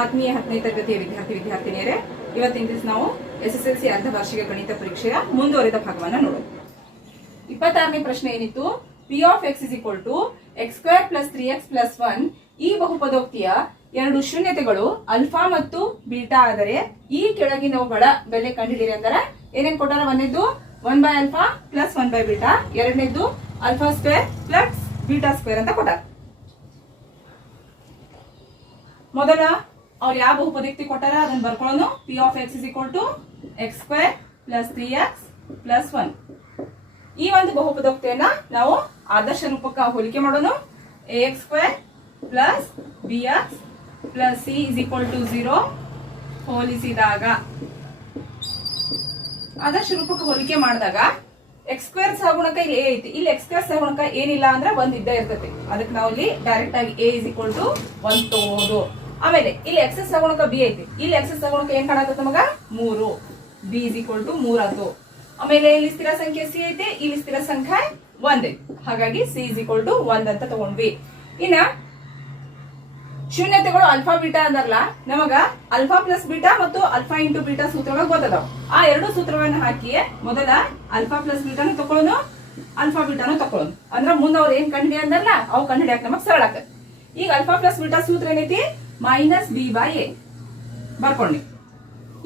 ಆತ್ಮೀಯ ಹತ್ತನೇ ತರಗತಿಯ ವಿದ್ಯಾರ್ಥಿ ವಿದ್ಯಾರ್ಥಿನಿಯರೇ, ಇವತ್ತಿನ ದಿವಸ ನಾವು ಎಸ್ ಎಸ್ ಎಲ್ ಸಿ ಅರ್ಧ ವಾರ್ಷಿಕ ಗಣಿತ ಪರೀಕ್ಷೆಯ ಮುಂದುವರಿದ ಭಾಗವನ್ನ ನೋಡೋಣ. ಇಪ್ಪತ್ತಾರನೇ ಪ್ರಶ್ನೆ ಏನಿತ್ತು? P of x is equal to x square plus three x plus one ಈ ಬಹುಪದೋಕ್ತಿಯ ಎರಡು ಶೂನ್ಯತೆಗಳು ಅಲ್ಫಾ ಮತ್ತು ಬೀಟಾ ಆದರೆ ಈ ಕೆಳಗಿನವುಗಳ ಬೆಲೆ ಕಂಡಿದ್ದೀರಿ ಅಂದರೆ ಏನೇನ್ ಕೊಟ್ಟಾರ? ಒಂದೇದ್ದು one by alpha plus one by beta ಎರಡನೇದ್ದು alpha square plus beta square ಅಂತ ಕೊಟ್ಟಾರ. ಮೊದಲ ಅವ್ರು ಯಾವ ಬಹುಪದಿಕ್ತಿ ಕೊಟ್ಟಾರ? ಅದನ್ನ ಬರ್ಕೊಳ್ಳೋನು. P of x is equal to x square plus three x plus one ಈ ಒಂದು ಬಹುಪದೋಕ್ತಿಯನ್ನ ನಾವು ಆದರ್ಶ ರೂಪಕ್ಕೆ ಹೋಲಿಕೆ ಮಾಡೋಣ a x square plus b x plus c is equal to zero ಹೋಲಿಸಿದಾಗ. ಆದರ್ಶ ರೂಪಕ್ಕೆ ಹೋಲಿಕೆ ಮಾಡಿದಾಗ ಎಕ್ಸ್ ಸ್ಕ್ವೇರ್ ಸಹಗುಣಕ ಇಲ್ಲಿ ಎ ಐತಿ. ಇಲ್ಲಿ ಎಕ್ಸ್ ಸ್ಕ್ವೇರ್ ಸಹಗುಣಕ ಏನಿಲ್ಲ ಅಂದ್ರೆ ಒಂದ್ ಇದ್ದೇ ಇರ್ತೈತಿ. ಅದಕ್ಕೆ ನಾವು ಇಲ್ಲಿ ಡೈರೆಕ್ಟ್ ಆಗಿ ಎ ಇಸ್ ಈಕ್ವಲ್ ಟು ಒಂದ್ ತಗೋಬಹುದು ಆಮೇಲೆ ಇಲ್ಲಿ ಎಕ್ಸಸ್ ತಗೊಳಕ ಬಿ ಐತಿ. ಇಲ್ಲಿ ಎಕ್ಸಸ್ ತಗೊಳಕ ಏನ್ ಕಾಣತ್ತ ನಮಗ? ಮೂರು. ಬಿ ಇಸ್ ಈಕ್ವಲ್ ಟು ಮೂರ್ ಆತು ಆಮೇಲೆ ಇಲ್ಲಿ ಸ್ಥಿರ ಸಂಖ್ಯೆ ಸಿ ಐತೆ. ಇಲ್ಲಿ ಸ್ಥಿರ ಸಂಖ್ಯೆ ಒಂದ್ ಹಾಗಾಗಿ ಸಿ ಇಸ್ ಈಕ್ವಲ್ ಟು ಒಂದ್ ಅಂತ ತಗೊಂಡ್ವಿ. ಇನ್ನ ಶೂನ್ಯತೆಗಳು ಅಲ್ಫಾ ಬೀಟಾ ಅಂದರ್ಲ ನಮಗ ಅಲ್ಫಾ ಪ್ಲಸ್ ಬೀಟಾ ಮತ್ತು ಅಲ್ಫಾ ಇಂಟು ಬೀಟಾ ಸೂತ್ರಗಳು ಗೊತ್ತದಾವ. ಆ ಎರಡು ಸೂತ್ರಗಳನ್ನ ಹಾಕಿ ಮೊದಲ ಅಲ್ಫಾ ಪ್ಲಸ್ ಬೀಟಾನು ತಕೊಳ್ಳೋನು ಅಲ್ಫಾ ಬೀಟಾನು ತಕೊಳ್ಳೋನು. ಅಂದ್ರ ಮುಂದೆ ಅವ್ರ ಏನ್ ಕಂಡಿಡಿ ಅಂದರ್ಲ ಅವು ಕಂಡಿಡಿಯಾಕ ನಮಗ್ ಸರಳ ಆಕತ್ ಈಗ ಅಲ್ಫಾ ಪ್ಲಸ್ ಬೀಟಾ ಸೂತ್ರ ಏನೈತಿ? Minus b by a. ಬರ್ಕೊಂಡಿ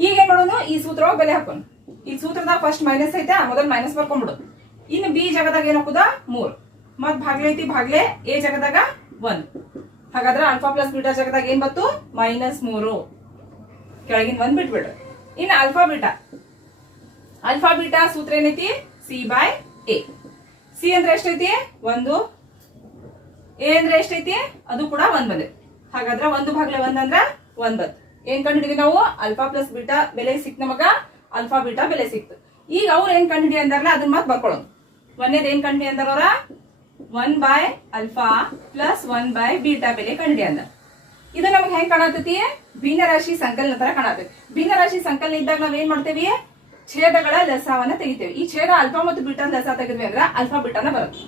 ಈಗ ಏನ್ ಮಾಡೋನು ಈ ಸೂತ್ರ ಬೆಲೆ ಹಾಕೋಣ. ಈ ಸೂತ್ರದಾಗ ಫಸ್ಟ್ ಮೈನಸ್ ಐತೆ, ಮೊದಲು ಮೈನಸ್ ಬರ್ಕೊಂಡ್ಬಿಡು. ಇನ್ನು ಬಿ ಜಾಗದಾಗ ಏನ್ ಹಾಕುದ? ಮೂರ್. ಮತ್ ಭಾಗ್ಲೆ ಐತಿ, ಭಾಗ್ಲೆ ಎ ಜಾಗದಾಗ ಒಂದ್. ಹಾಗಾದ್ರೆ ಅಲ್ಫಾ ಪ್ಲಸ್ ಬೀಟಾ ಜಾಗದಾಗ ಏನ್ ಬಂತು? ಮೈನಸ್ ಮೂರು. ಕೆಳಗಿನ ಒಂದ್ ಬಿಟ್ಬಿಡು. ಇನ್ನು ಅಲ್ಫಾ ಬೀಟಾ ಅಲ್ಫಾ ಬೀಟಾ ಸೂತ್ರ ಏನೈತಿ? ಸಿ ಬೈ ಎ ಸಿ ಅಂದ್ರೆ ಎಷ್ಟೈತಿ? ಒಂದು. ಎ ಅಂದ್ರೆ ಎಷ್ಟೈತಿ? ಅದು ಕೂಡ ಒಂದ್ ಬಂದೆ ಹಾಗಾದ್ರೆ ಒಂದು ಭಾಗ್ಲೆ ಒಂದ್ ಅಂದ್ರ ಒಂದ್ ಬಂತ್ ಏನ್ ಕಂಡಿಡಿದ್ವಿ ನಾವು? ಅಲ್ಫಾ ಪ್ಲಸ್ ಬೀಟಾ ಬೆಲೆ ಸಿಕ್ ನಮಗ, ಅಲ್ಫಾ ಬೀಟಾ ಬೆಲೆ ಸಿಕ್ತು. ಈಗ ಅವ್ರು ಏನ್ ಕಂಡುಹಿಡಿ ಅಂದಾರಲ್ಲ ಅದನ್ನ ಮತ್ ಬರ್ಕೊಳ್ಳೋದು ಒಂದೇದ್ ಏನ್ ಕಂಡುಹಿಡಿ ಅಂದಾರ one by alpha plus one by beta ಬೆಲೆ ಕಂಡು ಅಂದ ಇದು ನಮ್ಗೆ ಹೆಂಗ್ ಕಾಣತೈತಿ? ಭಿನ್ನರಾಶಿ ಸಂಕಲನ ತರ ಕಾಣತೈತಿ. ಭಿನ್ನರಾಶಿ ಸಂಕಲನ ಇದ್ದಾಗ ನಾವ್ ಏನ್ ಮಾಡ್ತೇವಿ? ಛೇದಗಳ ಲಸಾವನ್ನ ತೆಗಿತೇವೆ. ಈ ಛೇದ ಅಲ್ಫಾ ಮತ್ತು ಬೀಟಾ ಲಸಾ ತೆಗೆದ್ವಿ ಅಂದ್ರೆ ಅಲ್ಫಾ ಬೀಟಾನ ಬರುತ್ತೆ.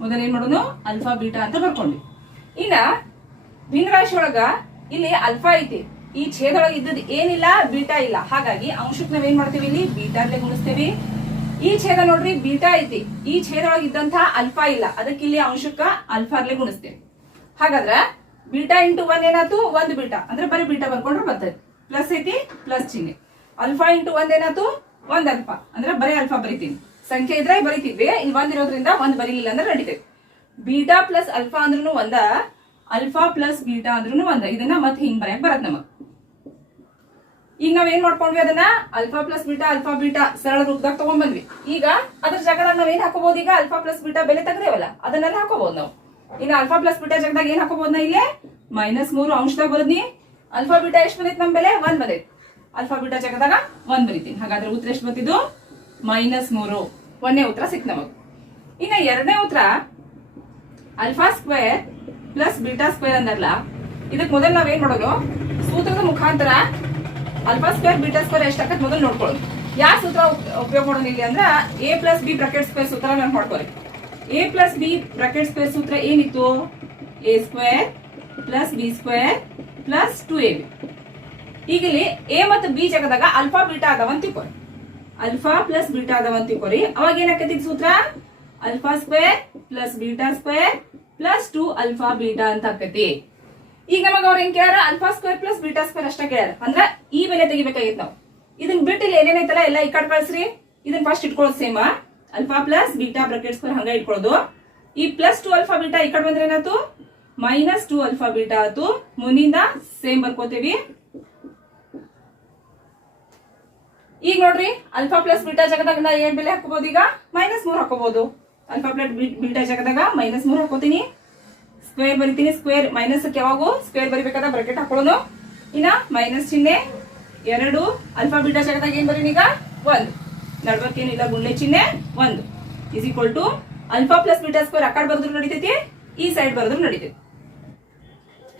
ಮೊದಲೇನ್ ಮಾಡೋನು? ಅಲ್ಫಾ ಬೀಟಾ ಅಂತ ಬರ್ಕೊಂಡ್ವಿ. ಇನ್ನ ಭಿನ್ನರಾಶಿ ಒಳಗ ಇಲ್ಲಿ ಅಲ್ಫಾ ಐತಿ. ಈ ಛೇದೊಳಗೆ ಇದ್ದದ್ ಏನಿಲ್ಲ, ಬೀಟಾ ಇಲ್ಲ. ಹಾಗಾಗಿ ಅಂಶಕ್ ನಾವ್ ಏನ್ ಮಾಡ್ತೀವಿ ಇಲ್ಲಿ? ಬೀಟಾರ್ಲೆ ಗುಣಿಸ್ತೇವಿ. ಈ ಛೇದ ನೋಡ್ರಿ, ಬೀಟಾ ಐತಿ. ಈ ಛೇದೊಳಗೆ ಇದ್ದಂತ ಅಲ್ಫಾ ಇಲ್ಲ. ಅದಕ್ಕೆ ಇಲ್ಲಿ ಅಂಶಕ್ಕ ಅಲ್ಫಾರ್ಲೆ ಗುಣಿಸ್ತೇವೆ. ಹಾಗಾದ್ರ ಬೀಟಾ ಇಂಟು ಒನ್ ಏನಾಯ್ತು? ಒಂದ್ ಬೀಟಾ. ಅಂದ್ರೆ ಬರೀ ಬೀಟಾ ಬರ್ಕೊಂಡ್ರೆ ಬರ್ತದೆ ಪ್ಲಸ್ ಐತಿ, ಪ್ಲಸ್ ಚಿಹ್ನೆ. ಅಲ್ಫಾ ಇಂಟು ಒಂದ್ ಏನಾಯ್ತು? ಒಂದ್ ಅಲ್ಫಾ. ಅಂದ್ರೆ ಬರೀ ಅಲ್ಫಾ ಬರಿತೀನಿ ಸಂಖ್ಯೆ ಇದ್ರೆ ಬರಿತಿದ್ವಿ ಇಲ್ಲಿ ಒಂದ್ ಇರೋದ್ರಿಂದ ಒಂದ್ ಬರೀಲಿಲ್ಲ ಅಂದ್ರೆ ನಡೀತೈತಿ. ಬೀಟಾ ಪ್ಲಸ್ ಅಲ್ಫಾ ಅಂದ್ರೂ ಒಂದ. ಅಲ್ಫಾ ಪ್ಲಸ್ ಬೀಟಾ ಅಂದ್ರೂ ಒಂದ. ಇದನ್ನ ಮತ್ತೆ ಹಿಂಗ್ ಬರೆಯಕ್ ಬರತ್ ನಮಗ್. ಈಗ ನಾವ್ ಏನ್ ಮಾಡ್ಕೊಂಡ್ವಿ ಅದನ್ನ? Alpha plus beta, alpha beta ಸರಳ ರೂಪದಾಗ ತಗೊಂಡ್ ಬಂದ್ವಿ ಈಗ ಅದ್ರ ಜಾಗದಾಗ ನಾವ್ ಏನ್ ಹಾಕೋಬಹುದು ಈಗ ಅಲ್ಫಾ ಪ್ಲಸ್ ಬೀಟಾ ಬೆಲೆ ತೆಗ್ದೇವಲ್ಲ, ಅದನ್ನೆಲ್ಲ ಹಾಕೋಬಹುದು ನಾವು. ಇನ್ನ ಅಲ್ಫಾ ಪ್ಲಸ್ ಬೀಟಾ ಜಾಗದಾಗ ಏನ್ ಹಾಕೋಬಹುದು ನಾ ಇಲ್ಲಿ? ಮೈನಸ್ ಮೂರು ಅಂಶದಾಗ ಬರದ್ನಿ. ಅಲ್ಫಾ ಬೀಟಾ ಎಷ್ಟ್ ಬಂದೈತಿ ನಮ್ ಬೆಲೆ? ಒಂದ್ ಬಂದೈತಿ. ಅಲ್ಫಾ ಬೀಟಾ ಜಾಗದಾಗ ಒಂದ್ ಬರೀತೀನಿ ಹಾಗಾದ್ರೆ ಉತ್ತರ ಎಷ್ಟು ಬರ್ತಿದ್ದು ಮೈನಸ್ ಮೂರು. ಒಂದನೇ ಉತ್ತರ ಸಿಕ್ ನಮಗ್. ಇನ್ನ ಎರಡನೇ ಉತ್ತರ alpha square plus beta square ಅಂದಲ್ಲ ಇದಕ್ಕೆ ಮೊದಲು ನಾವೇನ್ ಮಾಡೋದು? ಸೂತ್ರದ ಮುಖಾಂತರ ಅಲ್ಫಾ ಸ್ಕ್ವೇರ್ ಬೀಟಾ ಸ್ಕ್ವೇರ್ ಎಷ್ಟಾಗತ್ತೆ ಮೊದಲು ನೋಡ್ಕೊಳ್ಳೋದು ಯಾವ ಸೂತ್ರ ಉಪ್- ಉಪಯೋಗ ಮಾಡೋಣ ಇಲ್ಲಿ ಅಂದ್ರೆ a plus b bracket square ಸೂತ್ರ ನಾನು ಮಾಡ್ಕೊಳ್ಳಿ? A plus b bracket square ಸೂತ್ರ ಏನಿತ್ತು? A square plus b square plus two a b ಈಗ ಇಲ್ಲಿ ಎ ಮತ್ತು ಬಿ ಜಗದಾಗ ಅಲ್ಫಾ ಬೀಟಾ ಅದಾವಂತ ತಿಳ್ಕೊರಿ ಅಲ್ಫಾ ಪ್ಲಸ್ ಬೀಟಾ ಅದಾವಂತ ತಿಳ್ಕೊರಿ ಅವಾಗ ಏನಾಕತಿ ಸೂತ್ರ? Alpha square plus beta square plus two alpha beta ಅಂತ ಆಗ್ತೈತಿ. ಈಗ ನಮಗ ಅವ್ರ ಏನ್ ಕೇಳ್ಯಾರ? Alpha square plus beta square ಅಷ್ಟೇ ಕೇಳ್ಯಾರ. ಅಂದ್ರ ಈ ಬೆಲೆ ತೆಗಿಬೇಕಾಗಿತ್ತು ನಾವು. ಇದನ್ ಬಿಟ್ಟು ಇಲ್ಲಿ ಏನೇನೈತಲ್ಲ ಎಲ್ಲ ಈ ಕಡೆ ಕಳ್ಸ್ರಿ. ಇದನ್ ಫಸ್ಟ್ ಇಟ್ಕೊಳ್ಳೋದು same alpha plus beta bracket square ಹಂಗ ಇಟ್ಕೊಳ್ಳೋದು. ಈ ಪ್ಲಸ್ ಟು ಅಲ್ಫಾ ಬೀಟಾ ಈ ಕಡೆ ಬಂದ್ರೆ ಏನಾಯ್ತು? ಮೈನಸ್ ಟು ಅಲ್ಫಾ ಬೀಟಾ ಆಯ್ತು. ಮುಂದಿಂದ ಸೇಮ್ ಬರ್ಕೋತೇವಿ. ಈಗ ನೋಡ್ರಿ ಅಲ್ಫಾ ಪ್ಲಸ್ ಬೀಟಾ ಜಗದಾಗ ಏನ್ ಬೆಲೆ ಹಾಕೋಬಹುದು ಈಗ? ಮೈನಸ್ ಮೂರ್ ಹಾಕೋಬಹುದು ಅಲ್ಫಾ ಪ್ಲಸ್ ಬೀಟಾ ಜಗದಾಗ ಮೈನಸ್ ಮೂರು ಹಾಕೋತೀನಿ. ಸ್ಕ್ವೇರ್ ಬರಿತೀನಿ ಸ್ಕ್ವೇರ್ ಮೈನಸ್ ಯಾವಾಗೂ ಸ್ಕ್ವೇರ್ ಬರಿಬೇಕಾದ ಬ್ರಾಕೆಟ್ ಹಾಕೊಳ್ಳೋದು ಇನ್ನ ಮೈನಸ್ ಚಿಹ್ನೆ ಎರಡು, ಅಲ್ಫಾ ಬಿಲ್ಟ್ ಜಗದಾಗ ಏನ್ ಬರೀನಿ ಈಗ? ಒಂದು. ನಡ್ಬೇಕೇನಿಲ್ಲ ಗುಂಡ್ಲೆ ಚಿಹ್ನೆ ಒಂದು. Is equal to alpha plus beta square ಆ ಕಡೆ ಬರೆದ್ರು ನಡೀತೈತಿ, ಈ ಸೈಡ್ ಬರೆದ್ರು ನಡೀತೈತಿ.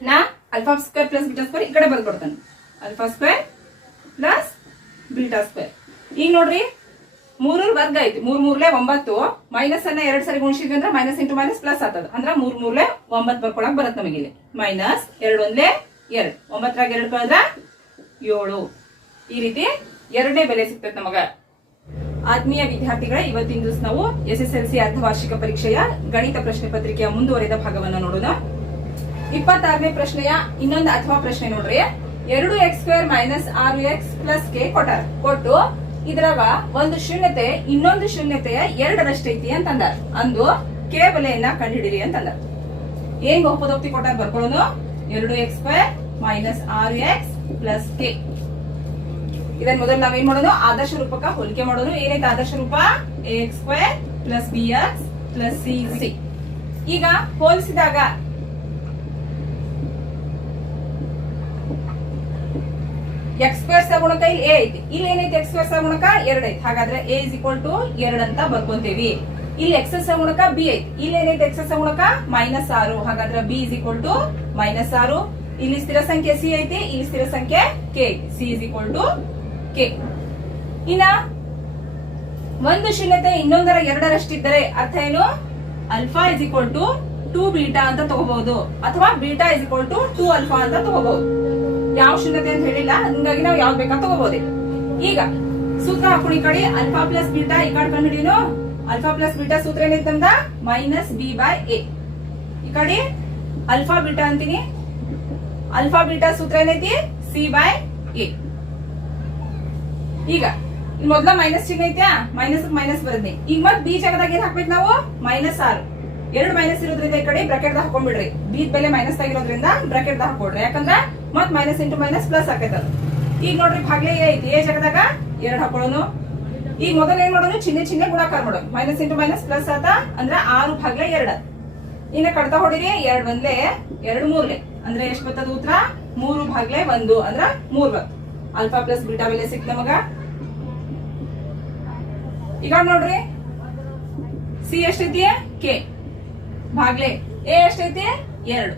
ನಾ alpha square plus beta square ಈ ಕಡೆ ಬರ್ಕೊಡ್ತಾನೆ alpha square plus beta square ಈಗ ನೋಡ್ರಿ ಮೂರೂರ್ ವರ್ಗ ಐತಿ. ಮೂರ್ ಮೂರ್ಲೆ ಒಂಬತ್ತು ಮೈನಸ್ ಅನ್ನ ಎರಡ್ ಸರಿ ಗುಣಿಸಿದ್ವಿ ಅಂದ್ರೆ ಮೈನಸ್ ಇಂಟು ಮೈನಸ್ ಪ್ಲಸ್ ಆತದ ಅಂದ್ರೆ ಮೂರ್ ಮೂರ್ಲೆ ಒಂಬತ್ ಬರ್ಕೊಳಕ್ ಬರತ್ ನಮಗೆ ಇಲ್ಲಿ. ಮೈನಸ್ ಎರಡ್ ಒಂದ್ಲೆ ಎರಡ್. ಒಂಬತ್ತರಾಗ ಎರಡು ಕಳೆದ್ರ ಏಳು. ಈ ರೀತಿ ಎರಡನೇ ಬೆಲೆ ಸಿಗ್ತದೆ ನಮಗ. ಆತ್ಮೀಯ ವಿದ್ಯಾರ್ಥಿಗಳ, ಇವತ್ತಿನ ದಿವಸ ನಾವು ಎಸ್ ಎಸ್ ಎಲ್ ಸಿ ಅರ್ಧವಾರ್ಷಿಕ ಪರೀಕ್ಷೆಯ ಗಣಿತ ಪ್ರಶ್ನೆ ಪತ್ರಿಕೆಯ ಮುಂದುವರೆದ ಭಾಗವನ್ನು ನೋಡೋಣ. ಇಪ್ಪತ್ತಾರನೇ ಪ್ರಶ್ನೆಯ ಇನ್ನೊಂದು ಅಥವಾ ಪ್ರಶ್ನೆ ನೋಡ್ರಿ. ಎರಡು ಎಕ್ಸ್ ಸ್ಕ್ವೇರ್ ಮೈನಸ್ ಆರು ಎಕ್ಸ್ ಪ್ಲಸ್ ಕೆ ಕೊಟ್ಟಾರ. ಕೊಟ್ಟು ಇದ್ರಾಗ ಒಂದು ಶೂನ್ಯತೆ, ಇನ್ನೊಂದು ಶೂನ್ಯತೆಯ ಎರಡರಷ್ಟೈತಿ ಅಂತಂದ ಅಂದು ಕೆ ಬೆಲೆಯನ್ನ ಕಂಡುಹಿಡಿರಿ ಅಂತಂದ ಏನ್ ಬಹುಪದೋಕ್ತಿ ಕೊಟ್ಟಾಗ ಬರ್ಕೊಳ್ಳೋದು? ಎರಡು ಎಕ್ಸ್ ಸ್ಕ್ವೇರ್ ಮೈನಸ್ ಆರು ಎಕ್ಸ್ ಪ್ಲಸ್ ಕೆ. ಇದನ್ನ ಮೊದಲು ನಾವೇನ್ ಮಾಡೋದು? ಆದರ್ಶ ರೂಪಕ ಹೋಲಿಕೆ ಮಾಡೋದು. ಏನೈತೆ ಆದರ್ಶ ರೂಪ? X square plus b x plus c c. ಈಗ ಹೋಲಿಸಿದಾಗ ಎಕ್ಸ್ ಸ್ಕ್ವೇರ್ ಸಗುಣಕ ಇಲ್ಲಿ ಎ ಐತಿ. ಇಲ್ಲಿ ಏನೈತಿ ಎಕ್ಸ್ ಸ್ಕ್ವೇರ್ ಸಗುಣಕ ಎರಡ್ ಐತಿ. ಹಾಗಾದ್ರೆ ಎ ಇಸ್ ಈಕ್ವಲ್ ಟು ಎರಡ್ ಅಂತ ಬರ್ಕೊಂತೀವಿ. ಇಲ್ಲಿ ಎಕ್ಸ್ ಗುಣಕ ಬಿ ಐತಿ. ಇಲ್ಲಿ ಏನೈತಿ ಎಕ್ಸ್ ಗುಣಕ? ಮೈನಸ್ ಆರು. ಹಾಗಾದ್ರೆ b is equal to minus ಆರು. ಇಲ್ಲಿ ಸ್ಥಿರ ಸಂಖ್ಯೆ ಸಿ ಐತಿ. ಇಲ್ಲಿ ಸ್ಥಿರ ಸಂಖ್ಯೆ k c is equal to k ಇನ್ನ ಒಂದು ಶೂನ್ಯತೆ ಇನ್ನೊಂದರ ಎರಡರಷ್ಟಿದ್ದರೆ ಅರ್ಥ ಏನು? Alpha is equal to two beta ಅಂತ ತಗೋಬಹುದು. ಅಥವಾ beta is equal to two alpha ಅಂತ ತಗೋಬಹುದು. ಯಾವ ಶೂನ್ಯತೆ ಅಂತ ಹೇಳಿಲ್ಲ. ಹಂಗಾಗಿ ನಾವು ಯಾವ್ದು ಬೇಕಾ ತಗೋಬಹುದು ಈಗ ಸೂತ್ರ ಹಾಕೊಂಡು ಈ ಕಡೆ. ಅಲ್ಫಾ ಪ್ಲಸ್ ಬೀಟಾ, ಈ ಕಡೆ ಕಂಡುಹಿಡಿಯೋನು ಅಲ್ಫಾ ಪ್ಲಸ್ ಬೀಟಾ ಸೂತ್ರ ಏನೈತಂದ ಮೈನಸ್ ಬಿ ಬೈ ಎ. ಈ ಕಡೆ ಅಲ್ಫಾ ಬೀಟಾ ಅಂತೀನಿ. ಅಲ್ಫಾ ಬೀಟಾ ಸೂತ್ರ ಏನೈತಿ ಸಿ ಬೈ ಎ. ಈಗ ಮೊದ್ಲ ಮೈನಸ್ ಚಿಹ್ನೆ ಐತ್ಯಾ? ಮೈನಸ್ ಮೈನಸ್ ಬರುತ್ತೆ ಈಗ ಮತ್ತೆ ಬಿ ಜಾಗದಾಗ ಏನ್ ಹಾಕ್ಬೇಕು ನಾವು? ಮೈನಸ್ ಆರು. ಎರಡು ಮೈನಸ್ ಇರೋದ್ರಿಂದ ಈ ಕಡೆ ಬ್ರಾಕೆಟ್ ಹಾಕೊಂಡ್ಬಿಡ್ರಿ. ಬಿ ಬೆಲೆ ಮೈನಸ್ ಆಗಿರೋದ್ರಿಂದ ಬ್ರಾಕೆಟ್ ಹಾಕೊಡ್ರಿ. ಯಾಕಂದ್ರ ಮತ್ ಮೈನಸ್ ಇಂಟು ಮೈನಸ್ ಪ್ಲಸ್ ಆಕೈತ ಅದು. ಈಗ ನೋಡ್ರಿ ಭಾಗ್ಯ ಐತಿ. ಏ ಜಾಗದಾಗ ಎರಡು ಹಾಕೊಳ್ಳೋನು ಈಗ ಮೊದಲ ಏನ್ ಮಾಡೋನು? ಚಿನ್ನೆ ಚಿನ್ನೆ ಗುಣಾಕಾರ ಮಾಡೋದು ಮೈನಸ್ ಇಂಟು ಮೈನಸ್ ಪ್ಲಸ್ ಆತ ಅಂದ್ರೆ ಆರು ಭಾಗ್ಯ ಎರಡ. ಇನ್ನ ಕಡ್ತಾ ಹೊಡಿರಿ, ಎರಡ್ ಒಂದ್ಲೆ ಎರಡು ಮೂರ್ಲೆ. ಅಂದ್ರೆ ಎಷ್ಟ್ ಬರ್ತದ ಉತ್ತರ? ಮೂರು ಭಾಗ್ಲೆ ಒಂದು ಅಂದ್ರ ಮೂರ್ ಬತ್. ಅಲ್ಫಾ ಪ್ಲಸ್ ಬಿಟಾ ಬೆಲೆ ಸಿಕ್ ನಮಗ. ಈಗ ನೋಡ್ರಿ. ಸಿ ಎಷ್ಟೈತಿ ಕೆ ಭಾಗ್ಲೆ. ಎ ಎಷ್ಟೈತಿ ಎರಡು.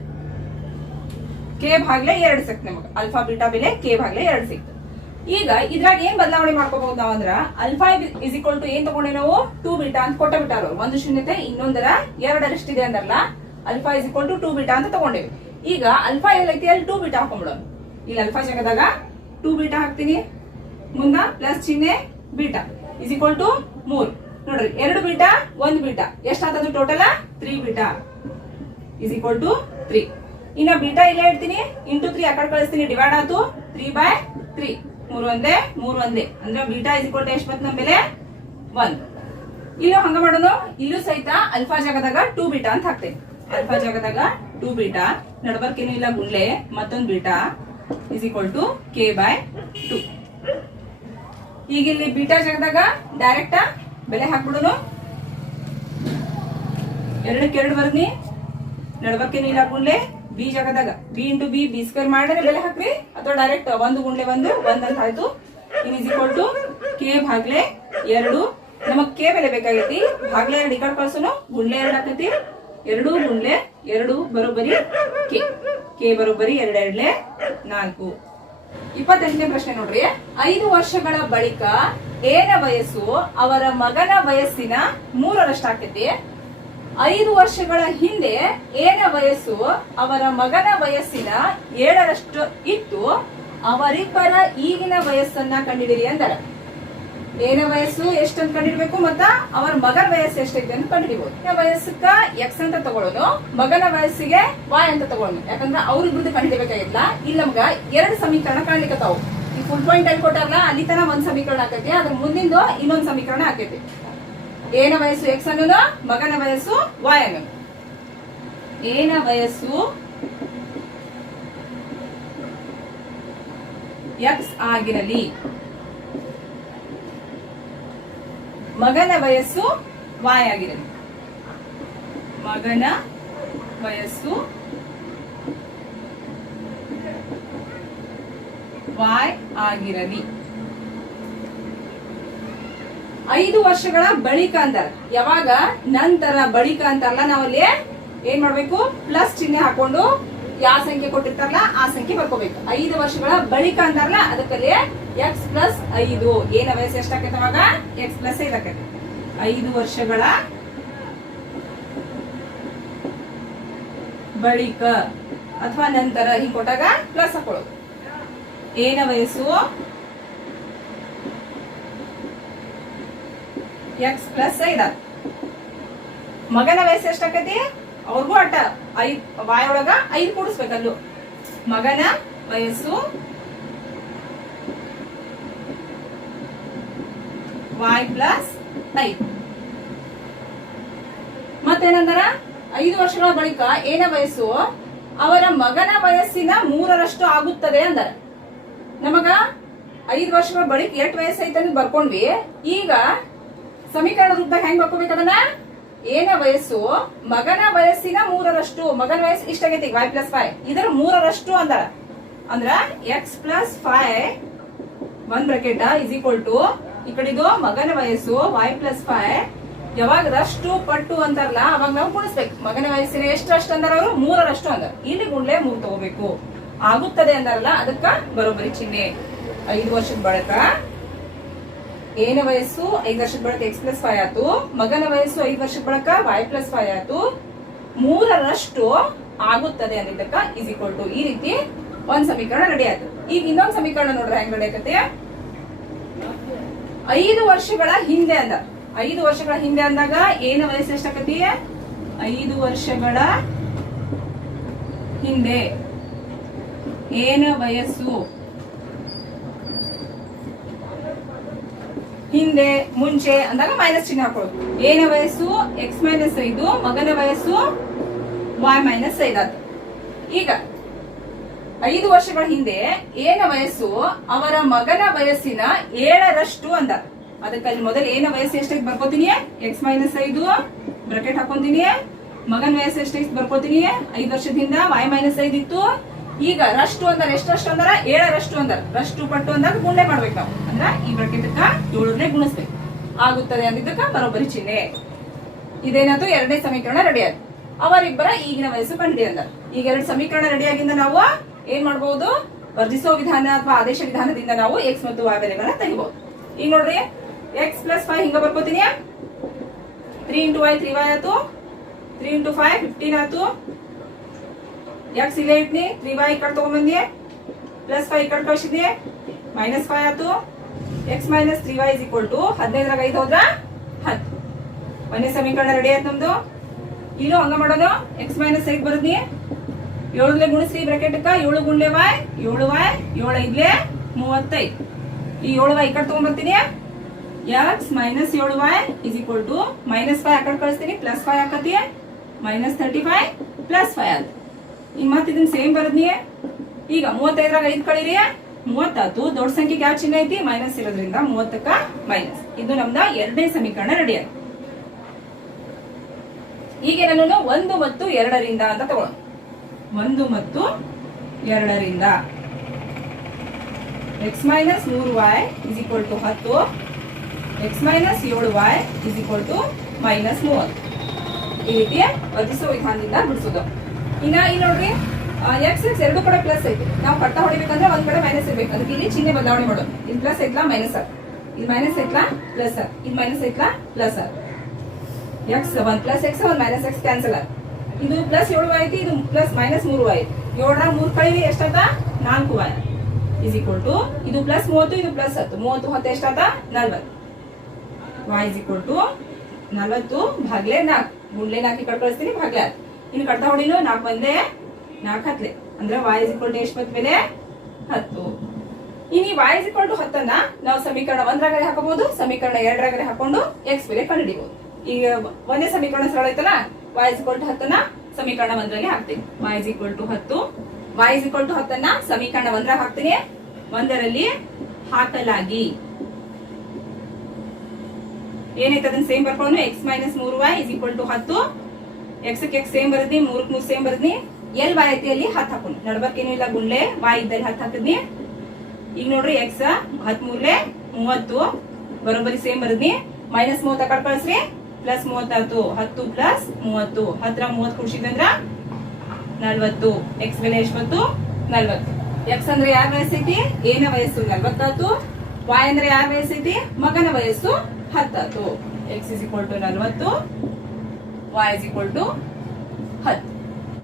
ಕೆ ಭಾಗ್ಲೆ ಎರಡು ಸಿಕ್ತ ನಿಮಗೆ. ಅಲ್ಫಾ, ಬೀಟಾ, ಬೆಲೆ, ಕೆ ಭಾಗ್ಲೆ ಎರಡು ಸಿಕ್ತು. ಈಗ ಇದ್ರಾಗ ಏನ್ ಬದಲಾವಣೆ ಮಾಡ್ಕೋಬಹುದು ನಾವ್ ಅಂದ್ರ ಅಲ್ಫಾ ಇಸ್ ಈಕ್ವಲ್ ಟು ಏನ್ ತಗೊಂಡೆ ನಾವು? ಟೂ ಬೀಟಾ ಅಂತ ಕೊಟ್ಟ ಬಿಟ್ಟಾರ. ಒಂದು ಶೂನ್ಯತೆ, ಇನ್ನೊಂದರ ಎರಡರಷ್ಟಿದೆ ಅಂದ್ರಲ್ಲ? Alpha is equal to two beta ಅಂತ ತಗೊಂಡೇವಿ. ಈಗ ಅಲ್ಫಾ ಎಲ್ಲೈತಿ, ಅಲ್ಲಿ ಟೂ ಬೀಟಾ ಹಾಕೊಂಡ್ಬಿಡೋಣ ಇಲ್ಲಿ ಅಲ್ಫಾ ಜಾಗದಾಗ ಟೂ ಬೀಟಾ ಹಾಕ್ತೀನಿ. ಮುಂದ ಪ್ಲಸ್ ಚಿಹ್ನೆ, ಬೀಟಾ. ಇಸ್ ಈಕ್ವಲ್ ಟು ಮೂರ್. ನೋಡ್ರಿ, ಎರಡು ಬೀಟಾ, ಒಂದ್ beta. ಎಷ್ಟಾದ್ರು total three beta. Is equal to three ಇನ್ನ ಬೀಟಾ ಇಲ್ಲೇ ಇಡ್ತೀನಿ ಇಂಟು ತ್ರೀ ಆ ಕಡೆ ಕಳಿಸ್ತೀನಿ. ಡಿವೈಡ್ ಆಯ್ತು. Three by three. ಮೂರು ಒಂದೇ ಮೂರು ಒಂದೇ. ಅಂದ್ರೆ ಬೀಟಾ ಇಸ್ ಈಕ್ವಲ್ ಟು ಎಷ್ಟು ಬಂತು ನಮ್ಮೇಲೆ ಒಂದ್. ಇಲ್ಲೂ ಹಂಗ ಮಾಡೋಣ ಇಲ್ಲೂ ಸಹಿತ ಅಲ್ಫಾ ಜಾಗದಾಗ ಟೂ ಬೀಟಾ ಅಂತ ಹಾಕ್ತೇನೆ. ಅಲ್ಫಾ ಜಾಗದಾಗ ಟೂ ಬೀಟಾ ನಡಬರ್ಕೇನು ಇಲ್ಲ ಗುಂಡ್ಲೆ. ಮತ್ತೊಂದು beta is equal to k by two ಈಗ ಇಲ್ಲಿ ಬೀಟಾ ಜಾಗದಾಗ ಡೈರೆಕ್ಟ್ ಬೆಲೆ ಹಾಕ್ಬಿಡೋನು. ಎರಡಕ್ಕೆ ಎರಡು ಬರ್ನಿ. ನಡ್ಬರ್ಕೆ ಇಲ್ಲ ಹಾಕೊಂಡ್ಲೆ ಬಿ ಜಾಗದಾಗ b into b b square ಮಾಡಿದ್ರೆ ಬೆಲೆ ಹಾಕ್ರಿ. ಅಥವಾ ಡೈರೆಕ್ಟ್ ಒಂದು ಗುಂಡ್ಲೆ ಒಂದು, ಒಂದ್ ಆಯ್ತು. ಇನ್ ಇಸ್ ಈಕ್ವಲ್ ಟು ಕೆ ಭಾಗ್ಲೆ ಎರಡು. ನಮಗ್ ಕೆ ಬೆಲೆ ಬೇಕಾಗೈತಿ. ಭಾಗ್ಲೆ ಎರಡು ಈ ಕಳ್ಸೋನು, ಗುಂಡ್ಲೆ ಎರಡು ಹಾಕೈತಿ ಎರಡು ಗುಂಡ್ಲೆ ಎರಡು ಬರೋಬ್ಬರಿ ಕೆ ಕೆ ಬರೋಬ್ಬರಿ ಎರಡೆರಡ್ಲೆ ನಾಲ್ಕು. ಇಪ್ಪತ್ತೆಂಟನೇ ಪ್ರಶ್ನೆ ನೋಡ್ರಿ. ಐದು ವರ್ಷಗಳ ಬಳಿಕ ಏನ ವಯಸ್ಸು ಅವರ ಮಗನ ವಯಸ್ಸಿನ ಮೂರರಷ್ಟಾಕೈತಿ? ಐದು ವರ್ಷಗಳ ಹಿಂದೆ ಏನ ವಯಸ್ಸು, ಅವರ ಮಗನ ವಯಸ್ಸಿನ ಏಳರಷ್ಟು ಇತ್ತು ಅವರಿಬ್ಬರ ಈಗಿನ ವಯಸ್ಸನ್ನ ಕಂಡಿಡಿರಿ ಅಂದಾರ. ಏನ ವಯಸ್ಸು ಎಷ್ಟಂತ ಕಂಡಿಡ್ಬೇಕು ಮತ್ತ ಅವರ ಮಗನ ವಯಸ್ಸು ಎಷ್ಟಿದೆ ಅಂತ ಕಂಡಿಡಿಬಹುದು ವಯಸ್ಸಕ್ಕ ಎಕ್ಸ್ ಅಂತ ತಗೊಳ್ಳೋದು ಮಗನ ವಯಸ್ಸಿಗೆ ವಾಯ್ ಅಂತ ತಗೊಳ್ಳೋನು. ಯಾಕಂದ್ರ ಅವ್ರಿಬ್ರದ್ದು ಕಂಡಿಡಿಬೇಕಾಗಿಲ್ಲ ಇಲ್ಲಿ ನಮ್ಗ ಎರಡು ಸಮೀಕರಣ ಕಾಣಲಿಕ್ಕೆ ಈ ಫುಲ್ ಪಾಯಿಂಟ್ ಅಲ್ಲಿ ಕೊಟ್ಟಾರಲ್ಲ ಅಲ್ಲಿ ತನ ಒಂದ್ ಸಮೀಕರಣ ಆಕೈತಿ, ಅದ್ರ ಮುಂದಿಂದು ಇನ್ನೊಂದ್ ಸಮೀಕರಣ ಆಕೈತಿ. ಏನ ವಯಸ್ಸು ಎಕ್ಸ್ ಅನ್ನು ಮಗನ ವಯಸ್ಸು ವೈ ಅನ್ನು ಏನ ವಯಸ್ಸು? ಎಕ್ಸ್ ಆಗಿರಲಿ. ಮಗನ ವಯಸ್ಸು ವಾಯ್ ಆಗಿರಲಿ. ಮಗನ ವಯಸ್ಸು ವಾಯ್ ಆಗಿರಲಿ. ಐದು ವರ್ಷಗಳ ಬಳಿಕ ಅಂತಾರ. ಯಾವಾಗ? ನಂತರ ಬಳಿಕ ಅಂತಾರಲ್ಲ, ನಾವಲ್ಲಿ ಏನ್ ಮಾಡ್ಬೇಕು? ಪ್ಲಸ್ ಚಿಹ್ನೆ ಹಾಕೊಂಡು ಯಾವ ಸಂಖ್ಯೆ ಕೊಟ್ಟಿರ್ತಾರಲ್ಲ, ಆ ಸಂಖ್ಯೆ ಬರ್ಕೋಬೇಕು. ಐದು ವರ್ಷಗಳ ಬಳಿಕ ಅಂತಾರಲ್ಲ, ಅದಕ್ಕಲ್ಲಿ ಎಕ್ಸ್ ಪ್ಲಸ್ ಐದು. ಏನ ವಯಸ್ಸು ಎಷ್ಟಾಕೈತೆ ಅವಾಗ? ಎಕ್ಸ್ ಪ್ಲಸ್ ಐದು ಆಕೈತೆ ಐದು ವರ್ಷಗಳ ಬಳಿಕ ಅಥವಾ ನಂತರ ಹಿಂಗೆ ಕೊಟ್ಟಾಗ ಪ್ಲಸ್ ಹಾಕೊಳ್ಳೋದು. ಏನ ವಯಸ್ಸು ಎಕ್ಸ್ ಪ್ಲಸ್ ಐದ. ಮಗನ ವಯಸ್ಸು ಎಷ್ಟಾಕತಿ? ಅವ್ರಿಗೂ ಅಟ್ಟ ಐದ್ ವಾಯ ಒಳಗ ಐದು ಕೂಡಿಸ್ಬೇಕಲ್ಲು ಮಗನ ವಯಸ್ಸು ವಾಯ್ ಪ್ಲಸ್ ಐದ್. ಮತ್ತೇನಂದ್ರ? ಐದು ವರ್ಷಗಳ ಬಳಿಕ ಏನ ವಯಸ್ಸು? ಅವರ ಮಗನ ವಯಸ್ಸಿನ ಮೂರರಷ್ಟು ಆಗುತ್ತದೆ ಅಂದರ. ನಮಗ ಐದು ವರ್ಷಗಳ ಬಳಿಕ ಎಷ್ಟು ವಯಸ್ಸೈತೆ ಅಂತ ಬರ್ಕೊಂಡ್ವಿ. ಈಗ ಸಮೀಕರಣ ರೂಪದಾಗ ಹೆಂಗ್ ಬರ್ಕೋಬೇಕು ಅದನ್ನ? ಏನ ವಯಸ್ಸು, ಮಗನ ವಯಸ್ಸಿನ ಮೂರರಷ್ಟು, ಮಗನ ವಯಸ್ಸು ಇಷ್ಟಾಗೈತಿ ವೈ ಪ್ಲಸ್ ಫೈ ಇದರ ಮೂರರಷ್ಟು ಅಂದರ ಅಂದ್ರ x plus five one bracket is equal to ಈ ಕಡೆದು ಮಗನ ವಯಸ್ಸು ವೈ ಪ್ಲಸ್ ಫೈ ಯಾವಾಗ ರಷ್ಟು ಪಟ್ಟು ಅಂತಾರಲ್ಲ, ಅವಾಗ ನಾವು ಗುಣಿಸ್ಬೇಕು. ಮಗನ ವಯಸ್ಸಿನ ಎಷ್ಟರಷ್ಟು ಅಂದಾರ ಅವರು? ಮೂರರಷ್ಟು ಅಂದಾರ. ಇಲ್ಲಿ ಗುಂಡ್ಲೆ ಮೂರ್ ತಗೋಬೇಕು. ಆಗುತ್ತದೆ ಅಂದಾರಲ್ಲ, ಅದಕ್ಕ ಬರೋಬ್ಬರಿ ಚಿಹ್ನೆ. ಐದು ವರ್ಷದ ಬಳಿಕ ಏನ ವಯಸ್ಸು ಐದು ವರ್ಷದ ಬಳಕ ಎಕ್ಸ್ ಪ್ಲಸ್ ಫೈವ್ ಆಯ್ತು, ಮಗನ ವಯಸ್ಸು ಐದು ವರ್ಷದ ಬಳಕ ವೈ ಪ್ಲಸ್ ಫೈವ್ ಆಯ್ತು. ಮೂರರಷ್ಟು ಆಗುತ್ತದೆ ಅನ್ನಿದ್ದಕ್ಕ ಇಸ್ ಈಕ್ವಲ್ ಟು ಈ ರೀತಿ ಒಂದ್ ಸಮೀಕರಣ ರೆಡಿ ಆಯ್ತು. ಈಗ ಇನ್ನೊಂದು ಸಮೀಕರಣ ನೋಡ್ರಿ ಹೆಂಗ್ ರೆಡಿ ಆಗತ್ತೆ ಐದು ವರ್ಷಗಳ ಹಿಂದೆ ಅಂದ. ಐದು ವರ್ಷಗಳ ಹಿಂದೆ ಅಂದಾಗ ಏನ ವಯಸ್ಸು ಎಷ್ಟಾಕತಿ ಐದು ವರ್ಷಗಳ ಹಿಂದೆ. ಏನ ವಯಸ್ಸು? ಹಿಂದೆ, ಮುಂಚೆ ಅಂದಾಗ ಮೈನಸ್ ಚಿಹ್ನೆ ಹಾಕೊಳ್ಳೋದು. ಏನ ವಯಸ್ಸು ಎಕ್ಸ್ ಮೈನಸ್ ಐದು, ಮಗನ ವಯಸ್ಸು ವಾಯ್ ಮೈನಸ್ ಐದಾತು ಈಗ, ಐದು ವರ್ಷಗಳ ಹಿಂದೆ ಏನ ವಯಸ್ಸು ಅವರ ಮಗನ ವಯಸ್ಸಿನ ಏಳರಷ್ಟು ಅಂದ. ಅದಕ್ಕೆ ಅಲ್ಲಿ ಮೊದಲು ಏನ ವಯಸ್ಸು ಎಷ್ಟಕ್ಕೆ ಬರ್ಕೋತೀನಿ? ಎಕ್ಸ್ ಮೈನಸ್ ಐದು, ಬ್ರಕೆಟ್ ಹಾಕೊಂತೀನಿ. ಮಗನ ವಯಸ್ಸು ಎಷ್ಟಕ್ಕೆ ಬರ್ಕೋತೀನಿ? ಐದು ವರ್ಷದಿಂದ ವಾಯ್ ಮೈನಸ್ ಐದು ಇತ್ತು. ಈಗ ರಷ್ಟು ಅಂದಾರ ಎಷ್ಟರಷ್ಟು ಅಂದಾರ ಏಳರಷ್ಟು ಅಂದಾರ ರಷ್ಟು ಪಟ್ಟು ಅಂದಾಗ ಗುಂಡೆ ಮಾಡ್ಬೇಕು ನಾವು. ಅಂದ್ರ ಈ ಬ್ರಕೆಟ್ ಏಳನೇ ಗುಣಿಸ್ಬೇಕು. ಆಗುತ್ತದೆ ಅಂದಿದ್ದಕ್ಕ ಬರೋಬ್ಬರಿ ಚಿಹ್ನೆ. ಇದೇನಾಯ್ತು ಎರಡನೇ ಸಮೀಕರಣ ರೆಡಿ ಆಯ್ತು ಅವರಿಬ್ಬರ ಈಗಿನ ವಯಸ್ಸು ಕಂಡಿ ಅಂದ. ಈಗ ಎರಡು ಸಮೀಕರಣ ರೆಡಿ ಆಗಿಂದ ನಾವು ಏನ್ ಮಾಡಬಹುದು ವರ್ಜಿಸೋ ವಿಧಾನ ಅಥವಾ ಆದೇಶ ವಿಧಾನದಿಂದ ನಾವು ಎಕ್ಸ್ ಮತ್ತು ವೈ ಬೆಲೆಗಳನ್ನ ತೆಗಿಬಹುದು ಈಗ ನೋಡ್ರಿ ಎಕ್ಸ್ ಪ್ಲಸ್ ಫೈವ್ ಹಿಂಗ ಬರ್ಕೋತೀನಿ. Three into y three y ಆಯ್ತು. ತ್ರೀ ಇಂಟು ಫೈವ್ ಫಿಫ್ಟೀನ್ ಆಯ್ತು. ಎಕ್ಸ್ ಇಲ್ಲೇ ಇಟ್ನಿ ತ್ರೀ ವೈ ಈ ಕಡೆ ತಗೊಂಬಂದಿ ಪ್ಲಸ್ ಫೈವ್ ಈ ಕಡೆ ಕಳಿಸಿದ್ನಿ ಮೈನಸ್ ಫೈವ್ ಆಯ್ತು x minus three y is equal to ಹದಿನೈದರಾಗ ಐದು ಹೋದ್ರ? ಹತ್ತು. ಒಂದೇ ಸಮೀಕರಣ ರೆಡಿ ಆಯ್ತು ನಮ್ದು. ಇಲ್ಲೂ ಹಂಗ ಮಾಡೋದು? ಎಕ್ಸ್ ಮೈನಸ್ ಐದು ಬರದ್ನಿ ಏಳಲೆ ಗುಣಿಸ್ರಿ ಬ್ರಾಕೆಟ್ಕ ಏಳು ಗುಂಡೆ ವಾಯ್ ಏಳು ವಾಯ್ ಏಳು ಐದ್ಲೆ ಮೂವತ್ತೈದು. ಈ ಏಳು ವಾಯ್ ಈ ಕಡೆ ತಗೊಂಡ್ಬರ್ತೀನಿ ಎಕ್ಸ್ ಮೈನಸ್ ಏಳು y is equal to minus five ಆ ಕಡೆ ಕಳಿಸ್ತೀನಿ. Plus five ಹಾಕತಿ minus thirty five plus five ಆಯ್ತು. ಈಗ ಮತ್ತೆ ಇದನ್ನ ಸೇಮ್ ಬರದ್ನಿ ಈಗ ಮೂವತ್ತೈದರಾಗ ಐದ್ ಕಳೀರಿ. ಮೂವತ್ತಾತು, ದೊಡ್ಡ ಸಂಖ್ಯೆಗೆ ಯಾವ ಚಿಹ್ನೆ ಐತಿ? ಮೈನಸ್ ಇರೋದ್ರಿಂದ ಮೂವತ್ತಕ್ಕ ಮೈನಸ್ ಇದು ನಮ್ದ ಎರಡನೇ ಸಮೀಕರಣ ರೆಡಿ ಆಯ್ತು. ಈಗ ನಾನು ಒಂದು ಮತ್ತು ಎರಡರಿಂದ ಅಂತ ತಗೊಳ್ಳೋಣ ಒಂದು ಮತ್ತು ಎರಡರಿಂದ. ಎಕ್ಸ್ ಮೈನಸ್ ಮೂರು ವಾಯ್ ಇಸ್ ಈಕ್ವಲ್ ಟು ಹತ್ತು. ಎಕ್ಸ್ ಮೈನಸ್ ಏಳು y is equal to minus ಮೂವತ್ತು. ಈ ರೀತಿ ವರ್ಧಿಸುವ ವಿಧಾನದಿಂದ ಬಿಡಿಸೋದು. ಇನ್ನ ಈ ನೋಡ್ರಿ ಎಕ್ಸ್ ಎಕ್ಸ್ ಎರಡು ಕಡೆ ಪ್ಲಸ್ ಐತಿ. ನಾವು ಕಟ್ಟ ಹೊಡಿಬೇಕಂದ್ರೆ ಒಂದ್ ಕಡೆ ಮೈನಸ್ ಇರ್ಬೇಕು. ಅದಕ್ಕೆ ಇಲ್ಲಿ ಚಿಹ್ನೆ ಬದಲಾವಣೆ ಮಾಡೋದು. ಇದು ಪ್ಲಸ್ ಐತ್ಲಾ ಮೈನಸ್ ಇದು ಮೈನಸ್ ಐತ್ಲಾ ಪ್ಲಸ್ ಇದು ಮೈನಸ್ ಐತ್ಲಾ ಪ್ಲಸ್ ಎಕ್ಸ್ ಒಂದ್ ಪ್ಲಸ್ ಎಕ್ಸ್ ಒಂದ್ ಮೈನಸ್ ಎಕ್ಸ್ ಕ್ಯಾನ್ಸಲ್ ಇದು ಪ್ಲಸ್ ಏಳು ಐತಿ, ಇದು ಪ್ಲಸ್ ಮೈನಸ್ ಮೂರು ಐತಿ. ಏಳರ ಮೂರು ಕಳಿವಿ ಎಷ್ಟಾತ? ನಾಲ್ಕು ವಾಯ್ ಇಸ್ ಈಕ್ವಲ್ ಟು ಇದು ಪ್ಲಸ್ ಮೂವತ್ತು, ಇದು ಪ್ಲಸ್ ಹತ್ತು. ಮೂವತ್ತು ಹತ್ತು ಎಷ್ಟಾತ? ನಲ್ವತ್ತು. ವಾಯ್ ಇಸ್ ಈಕ್ವಲ್ ಟು ನಲ್ವತ್ತು ಭಾಗ್ಲೆ ನಾಲ್ಕು. ಗುಂಡ್ಲೆ ನಾಲ್ಕು ಕಳ್ಕೊಳಿಸ್ತೀನಿ, ಭಾಗ್ಲೆ ಹತ್ತು ಇನ್ನು ಕಡ್ತಾ ಹೊಡಿಲು, ನಾಲ್ಕು ಬಂದೆ ನಾಲ್ಕು ಹತ್ಲೆ. ಅಂದ್ರೆ ವಾಯ್ ಇಕ್ವಲ್ ಟು ಎಷ್ಟು ಬಂದ ಮೇಲೆ ಹತ್ತು. ಇನ್ನು ಈ ವಾಯ್ ಇಕ್ವಲ್ ಟು ಹತ್ತನ್ನ ನಾವು ಸಮೀಕರಣ ಒಂದರಾಗಲೇ ಹಾಕಬಹುದು, ಸಮೀಕರಣ ಎರಡರಾಗಲೇ ಹಾಕೊಂಡು ಎಕ್ಸ್ ಬೆಲೆ ಕಂಡುಹಿಡಿಬಹುದು ಈಗ ಒಂದೇ ಸಮೀಕರಣ ಸರಳ ಐತಲ್ಲ ವಾಯ್ ಇಕ್ವಲ್ ಟು ಹತ್ತನ್ನ ಸಮೀಕರಣ ಒಂದರಲ್ಲಿ ಹಾಕ್ತೀನಿ. ವಾಯ್ ಇಸ್ ಟು ಹತ್ತು. ವಾಯ್ ಇಸ್ ಟು ಹತ್ತನ್ನ ಸಮೀಕರಣ ಒಂದರಾಗ ಹಾಕ್ತೀನಿ. ಒಂದರಲ್ಲಿ ಹಾಕಲಾಗಿ. ಏನೈತೆ ಅದನ್ನ ಸೇಮ್ ಬರ್ಕೊಳ್ಳೋಣ? ಎಕ್ಸ್ ಮೈನಸ್ ಮೂರು ವೈ ಇಸ್ ಈಕ್ವಲ್ ಟು ಹತ್ತು. ಎಕ್ಸ್ ಎಕ್ಸ್ ಸೇಮ್ ಬರದ್ನಿ, ಮೂರಕ್ ಮೂರ್ ಸೇಮ್ ಬರದ್ನಿ. ಎಲ್ ವಾಯ್ ಐತಿ ಅಲ್ಲಿ? ಹತ್ ಹಾಕೊಂಡ್ ನಡ್ಬರ್ಕೇನು ಇಲ್ಲ ಗುಂಡ್ಲೆ ವಾಯ್ ಇದ್ದಲ್ಲಿ ಹತ್ ಹಾಕದ್ನಿ. ಈಗ ನೋಡ್ರಿ ಎಕ್ಸ್ ಹತ್ ಮೂರ್ಲೆ ಮೂವತ್ತು. ಬರೋಬ್ಬರಿ ಸೇಮ್ ಬರದ್ನಿ. ಮೈನಸ್ ಮೂವತ್ತ ಕಟ್ ಕಳಿಸ್ರಿ. ಪ್ಲಸ್ ಮೂವತ್ತಾಯ್ತು. ಹತ್ತು ಪ್ಲಸ್ ಮೂವತ್ತು. ಹತ್ರ ಮೂವತ್ ಕುಡ್ಸಿದಂದ್ರ ನಲ್ವತ್ತು. ಎಕ್ಸ್ ಬೆಲೆ ಎಷ್ಟು ಬಂತು ನಲ್ವತ್ತು. ಎಕ್ಸ್ ಅಂದ್ರೆ ಯಾರ ವಯಸ್ಸೈತಿ? ಏನ ವಯಸ್ಸು? ನಲ್ವತ್ತಾತು ವಾಯ್ ಅಂದ್ರೆ ಯಾರ ವಯಸ್ಸೈತಿ? ಮಗನ ವಯಸ್ಸು ಹತ್ತಾತು ಎಕ್ಸ್ ಇಸ್ ಇಕ್ವಲ್ ಟು ನಲ್ವತ್ತು. ವಾಯ್ ಇಸ್ ಈಕ್ವಲ್ ಟು ಹತ್ತು